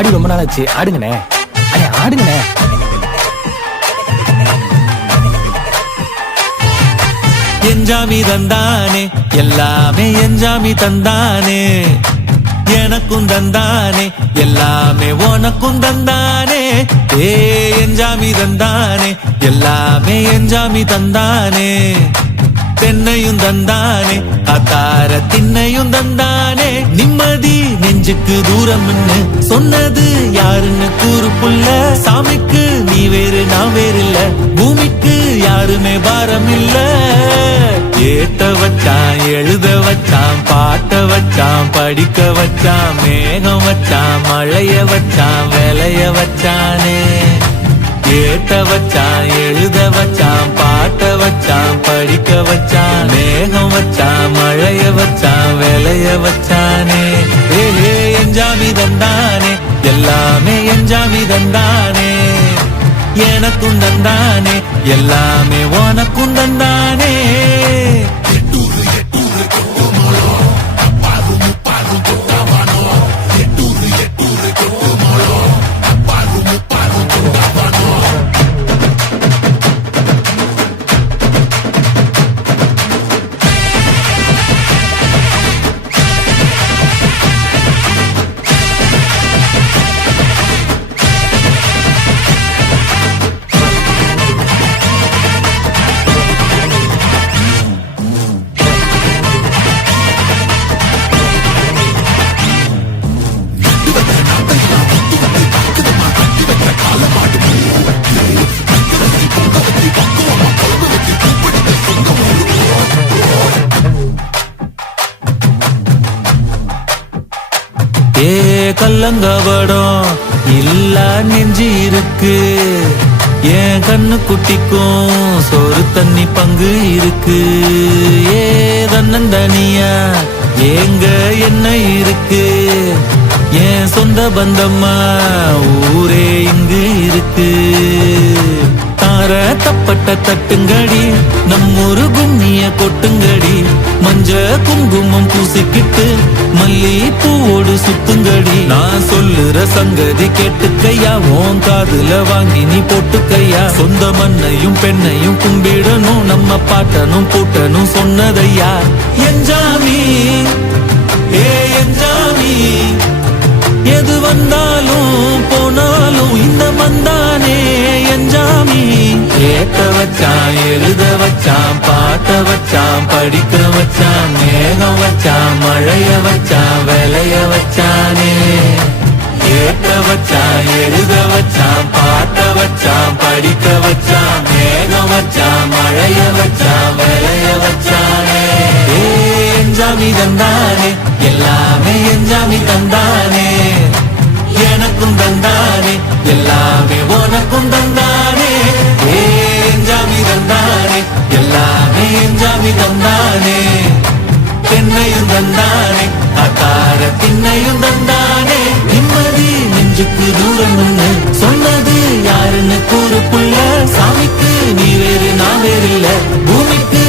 ஆடி ரொம்ப நாள் ஆச்சு, ஆடுங்கண்ணே. அண்ணே ஆடுங்கண்ணே. என்ஜாமி தந்தானே எல்லாமே, என்ஜாமி தந்தானே எனக்கும் தந்தானே எல்லாமே, உனக்கும் தந்தானே. ஏ என்ஜாமி தந்தானே எல்லாமே, என்ஜாமி தந்தானே. தென்னையும் தந்தானே, அத்தார திண்ணையும் தந்தானே. நிம்மதி நெஞ்சுக்கு தூரம்னு சொன்னது யாருன்னு கூறு புள்ள. சாமிக்கு நீ வேறு நான் வேறு இல்ல, பூமிக்கு யாருமே பாரம் இல்ல. ஏத்த வச்சான், எழுத வச்சான், பாட்ட வச்சான், படிக்க வச்சான், மேகம் வச்சான், மழைய வச்சான், விளைய வச்சானே. ஏத்த வச்சான், எழுத வச்சான், பாட்ட வச்சான், படிக்க வச்சான், மேகம் வச்சான், மழைய வச்சான், விளைய வச்சானே. ஏ என்ஜாமி தந்தானே எல்லாமே, என்ஜாமி தந்தானே. எனக்கும் தந்தானே எல்லாமே, உனக்கும் தந்தானே. ஏ கல்லங்கபடம் இல்ல நெஞ்சு இருக்கு, என் கண்ணு குட்டிக்கும் சோறு தண்ணி பங்கு இருக்கு. ஏ தன்னந்தனியா ஏங்க என்ன இருக்கு, என் சொந்த பந்தம்மா ஊரே இங்கு இருக்கு. தார தப்பட்ட தட்டுங்கடி, நம்மொரு கும்மிய கொட்டுங்கடி. மஞ்ச குங்குமம் பூசிக்கிட்டு மல்லி பூவோடு சுத்துங்கடி. நான் சொல்லுற சங்கதி கேட்டுக்கையா, உன் காதுல வாங்கி நீ போட்டுக்கையா. சொந்த மண்ணையும் பெண்ணையும் கும்பிடணும், நம்ம பாட்டனும் பூட்டனும் சொன்னதையா. என்ஜாமி ஏ என்ஜாமி, எது வந்தாலும் போனாலும் இந்த மந்தானே என்ஜாமி. ஏத்த வச்சான், எழுத வச்சான், பாட்ட வச்சான், படிக்க வச்சான், மேகம் வச்சான், மழைய வச்சான், விளைய வச்சானே. ஏத்த வச்சான், எழுத வச்சான், பாட்ட வச்சான், படிக்க வச்சான், மேகம் வச்சான், மழைய வச்சான், விளைய வச்சானே. ஏ என்ஜாமி தந்தானே எல்லாமே, என்ஜாமி தந்தானே. எனக்கும் தந்தானே எல்லாமே, உனக்கும் தந்தானே. ஏ என்ஜாமி தந்தானே எல்லாமே, என்ஜாமி தந்தானே. தென்னையும் தந்தானே, அத்தார திண்ணையும் தந்தானே. நிம்மதி நெஞ்சுக்கு தூரம்னு சொன்னது யாருன்னு கூறு புள்ள. சாமிக்கு நீ வேறு நான் வேறு இல்ல, பூமிக்கு